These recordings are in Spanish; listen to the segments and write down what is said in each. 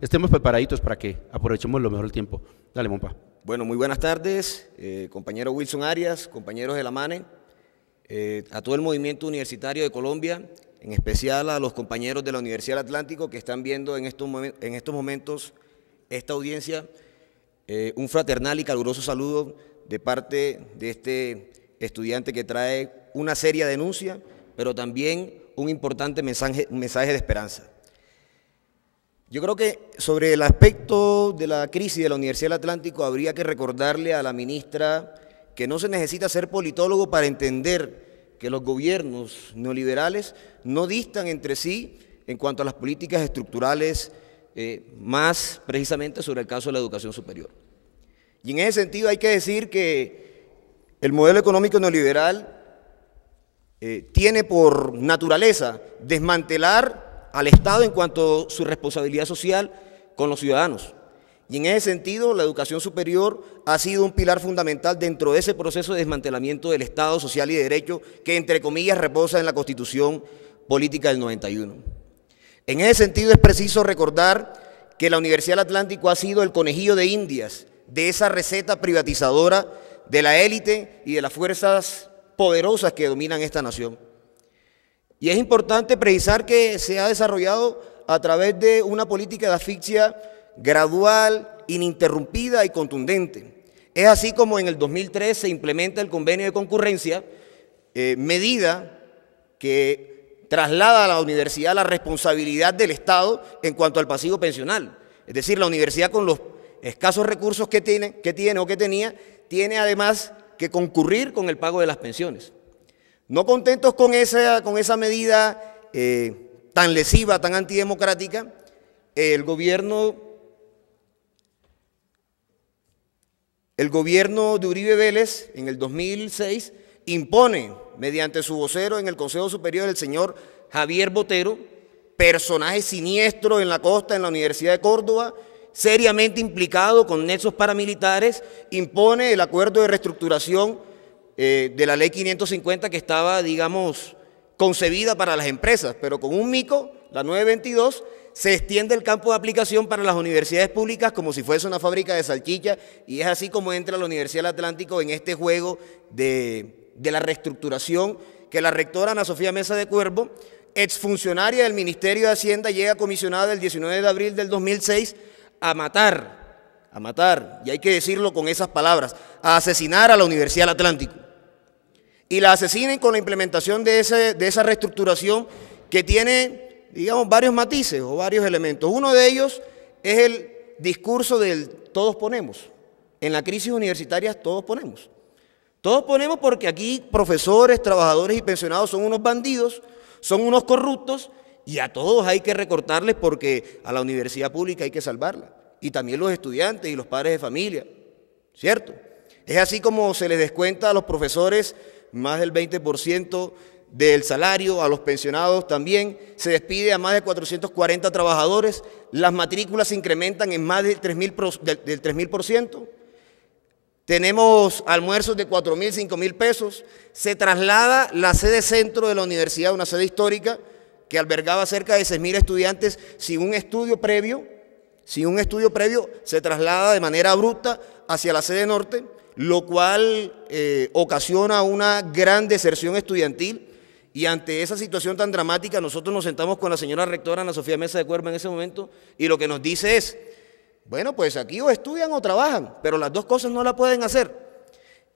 estemos preparaditos para que aprovechemos lo mejor el tiempo. Dale, Mompa. Bueno, muy buenas tardes, compañero Wilson Arias, compañeros de la MANE, a todo el movimiento universitario de Colombia, en especial a los compañeros de la Universidad del Atlántico que están viendo en estos momentos esta audiencia. Un fraternal y caluroso saludo de parte de este estudiante que trae una seria denuncia, pero también un importante mensaje de esperanza. Yo creo que sobre el aspecto de la crisis de la Universidad del Atlántico habría que recordarle a la ministra que no se necesita ser politólogo para entender que los gobiernos neoliberales no distan entre sí en cuanto a las políticas estructurales, más precisamente sobre el caso de la educación superior. Y en ese sentido hay que decir que el modelo económico neoliberal tiene por naturaleza desmantelar al Estado en cuanto a su responsabilidad social con los ciudadanos. Y en ese sentido, la educación superior ha sido un pilar fundamental dentro de ese proceso de desmantelamiento del Estado social y de derecho que, entre comillas, reposa en la Constitución Política del 91. En ese sentido, es preciso recordar que la Universidad del Atlántico ha sido el conejillo de Indias de esa receta privatizadora de la élite y de las fuerzas poderosas que dominan esta nación. Y es importante precisar que se ha desarrollado a través de una política de asfixia gradual, ininterrumpida y contundente. Es así como en el 2003 se implementa el convenio de concurrencia, medida que traslada a la universidad la responsabilidad del Estado en cuanto al pasivo pensional. Es decir, la universidad con los escasos recursos que tiene o que tenía, tiene además que concurrir con el pago de las pensiones. No contentos con esa medida tan lesiva, tan antidemocrática, el gobierno de Uribe Vélez en el 2006 impone, mediante su vocero en el Consejo Superior, el señor Javier Botero, personaje siniestro en la costa, en la Universidad de Córdoba, seriamente implicado con nexos paramilitares, impone el acuerdo de reestructuración de la ley 550 que estaba, digamos, concebida para las empresas, pero con un mico, la 922, se extiende el campo de aplicación para las universidades públicas como si fuese una fábrica de salchicha, y es así como entra la Universidad del Atlántico en este juego de la reestructuración que la rectora Ana Sofía Mesa de Cuervo, exfuncionaria del Ministerio de Hacienda, llega comisionada el 19 de abril del 2006 a matar, y hay que decirlo con esas palabras, a asesinar a la Universidad del Atlántico. Y la asesinen con la implementación de esa reestructuración que tiene, digamos, varios matices o varios elementos. Uno de ellos es el discurso del todos ponemos. En la crisis universitaria todos ponemos. Todos ponemos porque aquí profesores, trabajadores y pensionados son unos bandidos, son unos corruptos, y a todos hay que recortarles porque a la universidad pública hay que salvarla. Y también los estudiantes y los padres de familia, ¿cierto? Es así como se les descuenta a los profesores más del 20% del salario, a los pensionados también, se despide a más de 440 trabajadores, las matrículas se incrementan en más del 3.000%, tenemos almuerzos de 4.000, 5.000 pesos, se traslada la sede centro de la universidad, una sede histórica que albergaba cerca de 6.000 estudiantes sin un estudio previo, se traslada de manera abrupta hacia la sede norte, lo cual ocasiona una gran deserción estudiantil, y ante esa situación tan dramática nosotros nos sentamos con la señora rectora Ana Sofía Mesa de Cuervo en ese momento y lo que nos dice es, bueno, pues aquí o estudian o trabajan, pero las dos cosas no la pueden hacer.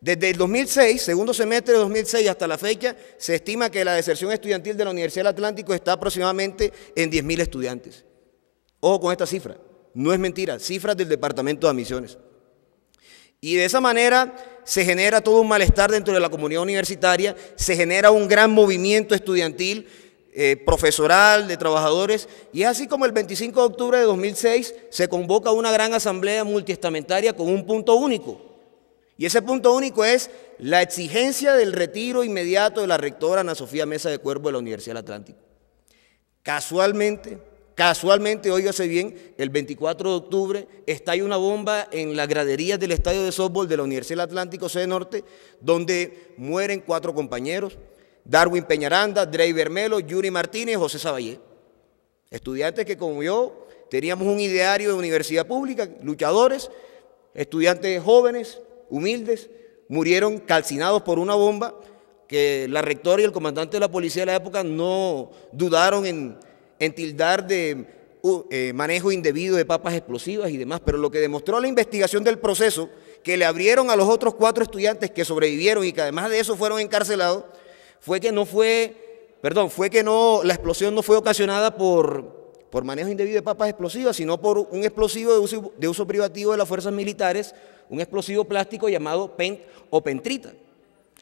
Desde el 2006, segundo semestre de 2006 hasta la fecha, se estima que la deserción estudiantil de la Universidad del Atlántico está aproximadamente en 10.000 estudiantes. Ojo con esta cifra, no es mentira, cifras del Departamento de Admisiones. Y de esa manera se genera todo un malestar dentro de la comunidad universitaria, se genera un gran movimiento estudiantil, profesoral, de trabajadores, y es así como el 25 de octubre de 2006 se convoca una gran asamblea multiestamentaria con un punto único. Y ese punto único es la exigencia del retiro inmediato de la rectora Ana Sofía Mesa de Cuervo de la Universidad del Atlántico. Casualmente, óigase bien, el 24 de octubre estalla una bomba en las graderías del estadio de softball de la Universidad del Atlántico, sede norte, donde mueren 4 compañeros, Darwin Peñaranda, Drey Bermelo, Yuri Martínez y José Saballé. Estudiantes que, como yo, teníamos un ideario de universidad pública, luchadores, estudiantes jóvenes, humildes, murieron calcinados por una bomba que la rectora y el comandante de la policía de la época no dudaron en tildar de manejo indebido de papas explosivas y demás, pero lo que demostró la investigación del proceso que le abrieron a los otros 4 estudiantes que sobrevivieron y que además de eso fueron encarcelados, fue que la explosión no fue ocasionada por manejo indebido de papas explosivas, sino por un explosivo de uso privativo de las fuerzas militares, un explosivo plástico llamado PENT o pentrita.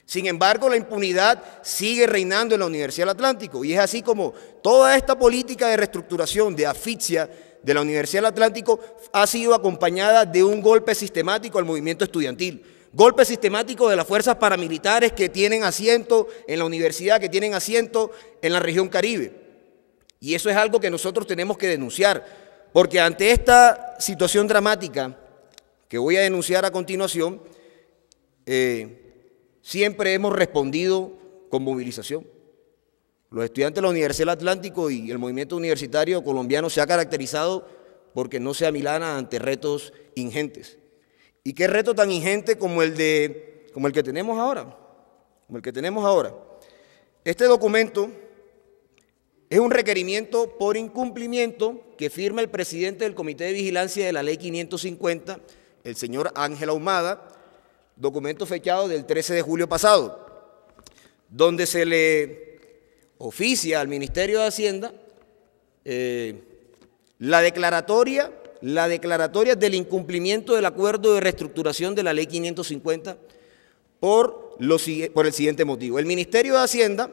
Sin embargo, la impunidad sigue reinando en la Universidad del Atlántico y es así como toda esta política de reestructuración, de asfixia de la Universidad del Atlántico ha sido acompañada de un golpe sistemático al movimiento estudiantil, golpe sistemático de las fuerzas paramilitares que tienen asiento en la universidad, que tienen asiento en la región Caribe. Y eso es algo que nosotros tenemos que denunciar, porque ante esta situación dramática que voy a denunciar a continuación, siempre hemos respondido con movilización. Los estudiantes de la Universidad del Atlántico y el movimiento universitario colombiano se ha caracterizado porque no se amilana ante retos ingentes. ¿Y qué reto tan ingente como el que tenemos ahora? Este documento es un requerimiento por incumplimiento que firma el presidente del Comité de Vigilancia de la Ley 550, el señor Ángel Ahumada, documento fechado del 13 de julio pasado, donde se le oficia al Ministerio de Hacienda la declaratoria del incumplimiento del acuerdo de reestructuración de la Ley 550 por el siguiente motivo. El Ministerio de Hacienda,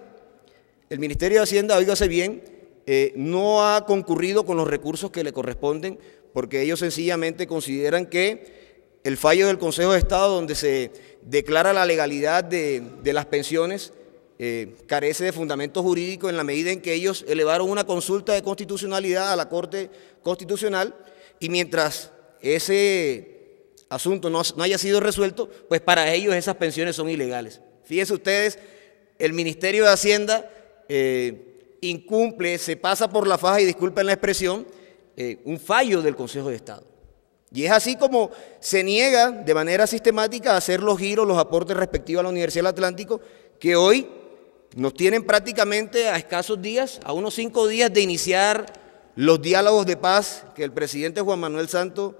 óigase bien, no ha concurrido con los recursos que le corresponden porque ellos sencillamente consideran que el fallo del Consejo de Estado donde se declara la legalidad de las pensiones carece de fundamento jurídico en la medida en que ellos elevaron una consulta de constitucionalidad a la Corte Constitucional y mientras ese asunto no haya sido resuelto, pues para ellos esas pensiones son ilegales. Fíjense ustedes, el Ministerio de Hacienda incumple, se pasa por la faja, y disculpen la expresión, un fallo del Consejo de Estado. Y es así como se niega de manera sistemática a hacer los giros, los aportes respectivos a la Universidad del Atlántico, que hoy nos tienen prácticamente a escasos días, a unos 5 días de iniciar los diálogos de paz que el presidente Juan Manuel Santos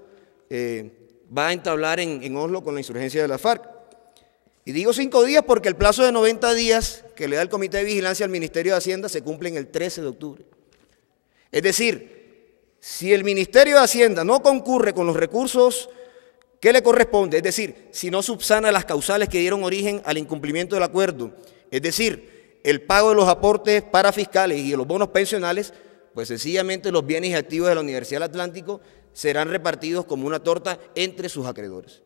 va a entablar en Oslo con la insurgencia de la FARC. Y digo 5 días porque el plazo de 90 días que le da el Comité de Vigilancia al Ministerio de Hacienda se cumple en el 13 de octubre. Es decir, si el Ministerio de Hacienda no concurre con los recursos que le corresponde, es decir, si no subsana las causales que dieron origen al incumplimiento del acuerdo, es decir, el pago de los aportes parafiscales y de los bonos pensionales, pues sencillamente los bienes y activos de la Universidad del Atlántico serán repartidos como una torta entre sus acreedores.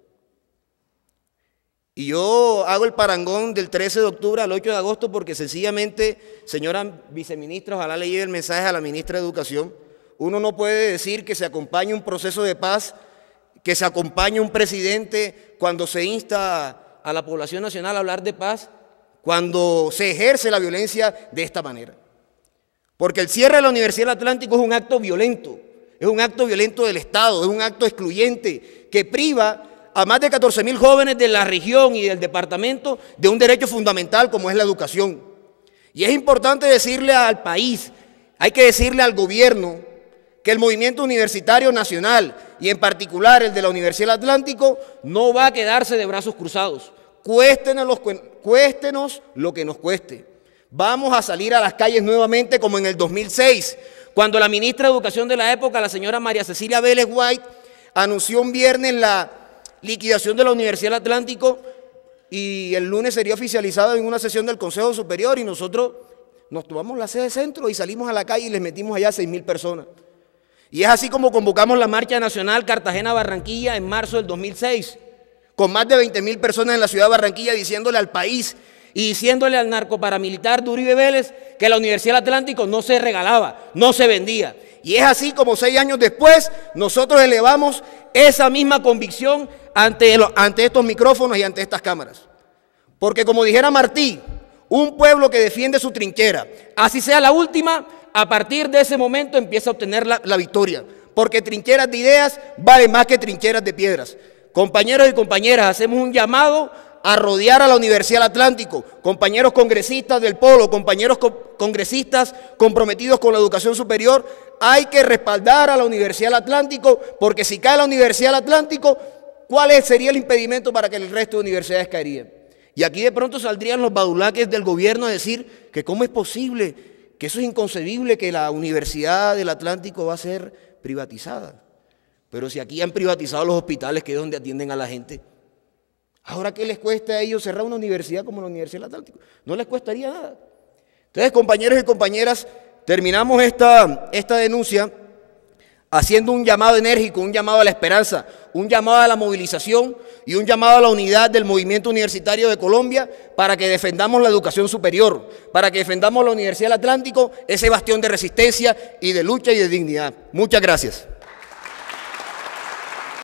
Y yo hago el parangón del 13 de octubre al 8 de agosto porque sencillamente, señora viceministra, ojalá le lleve el mensaje a la ministra de Educación, uno no puede decir que se acompañe un proceso de paz, que se acompañe un presidente cuando se insta a la población nacional a hablar de paz, cuando se ejerce la violencia de esta manera. Porque el cierre de la Universidad del Atlántico es un acto violento del Estado, es un acto excluyente que priva a más de 14.000 jóvenes de la región y del departamento de un derecho fundamental como es la educación. Y es importante decirle al país, hay que decirle al gobierno que el movimiento universitario nacional y en particular el de la Universidad del Atlántico no va a quedarse de brazos cruzados. Cuéstenos lo que nos cueste. Vamos a salir a las calles nuevamente como en el 2006, cuando la ministra de Educación de la época, la señora María Cecilia Vélez White, anunció un viernes la liquidación de la Universidad del Atlántico y el lunes sería oficializado en una sesión del Consejo Superior y nosotros nos tomamos la sede centro y salimos a la calle y les metimos allá 6.000 personas. Y es así como convocamos la Marcha Nacional Cartagena-Barranquilla en marzo del 2006, con más de 20.000 personas en la ciudad de Barranquilla diciéndole al país y diciéndole al narcoparamilitar de Uribe Vélez que la Universidad del Atlántico no se regalaba, no se vendía. Y es así como 6 años después nosotros elevamos esa misma convicción ante estos micrófonos y ante estas cámaras. Porque como dijera Martí, un pueblo que defiende su trinchera, así sea la última, a partir de ese momento empieza a obtener la victoria. porque trincheras de ideas valen más que trincheras de piedras. Compañeros y compañeras, hacemos un llamado a rodear a la Universidad del Atlántico, compañeros congresistas del Polo, compañeros congresistas comprometidos con la educación superior, hay que respaldar a la Universidad del Atlántico, porque si cae la Universidad del Atlántico, ¿cuál sería el impedimento para que el resto de universidades caerían? Y aquí de pronto saldrían los badulaques del gobierno a decir que cómo es posible, que eso es inconcebible, que la Universidad del Atlántico va a ser privatizada. Pero si aquí han privatizado los hospitales, que es donde atienden a la gente, ¿ahora qué les cuesta a ellos cerrar una universidad como la Universidad del Atlántico? No les costaría nada. Entonces, compañeros y compañeras, terminamos esta denuncia haciendo un llamado enérgico, un llamado a la esperanza, un llamado a la movilización y un llamado a la unidad del movimiento universitario de Colombia para que defendamos la educación superior, para que defendamos la Universidad del Atlántico, ese bastión de resistencia y de lucha y de dignidad. Muchas gracias.